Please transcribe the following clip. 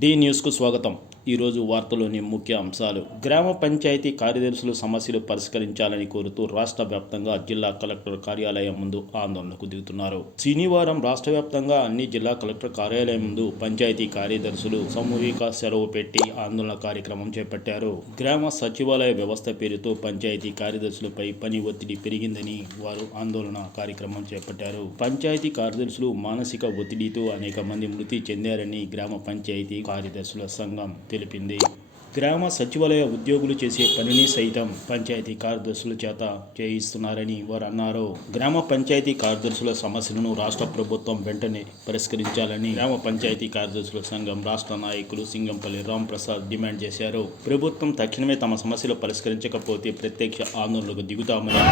D న్యూస్కు స్వాగతం. ఈరోజు వార్తలోని ముఖ్య అంశాలు. గ్రామ పంచాయతీ కార్యదర్శులు సమస్యలు పరిష్కరించాలని కోరుతూ రాష్ట్ర వ్యాప్తంగా జిల్లా కలెక్టర్ కార్యాలయం ముందు ఆందోళనకు దిగుతున్నారు. శనివారం రాష్ట్ర వ్యాప్తంగా అన్ని జిల్లా కలెక్టర్ కార్యాలయం ముందు పంచాయతీ కార్యదర్శులు సామూహిక సెలవు పెట్టి ఆందోళన కార్యక్రమం చేపట్టారు. గ్రామ సచివాలయ వ్యవస్థ పేరుతో పంచాయతీ కార్యదర్శులపై పని ఒత్తిడి పెరిగిందని వారు ఆందోళన కార్యక్రమం చేపట్టారు. పంచాయతీ కార్యదర్శులు మానసిక ఒత్తిడితో అనేక మంది మృతి చెందారని గ్రామ పంచాయతీ కార్యదర్శుల సంఘం తెలిపింది. గ్రామ సచివాలయ ఉద్యోగులు చేసే పనిని సైతం పంచాయతీ కార్యదర్శుల చేత చేయిస్తున్నారని వారు అన్నారు. గ్రామ పంచాయతీ కార్యదర్శుల సమస్యలను రాష్ట్ర ప్రభుత్వం వెంటనే పరిష్కరించాలని గ్రామ పంచాయతీ కార్యదర్శుల సంఘం రాష్ట్ర నాయకులు సింగంపల్లి రాంప్రసాద్ డిమాండ్ చేశారు. ప్రభుత్వం తక్షణమే తమ సమస్యలు పరిష్కరించకపోతే ప్రత్యక్ష ఆందోళనకు దిగుతామని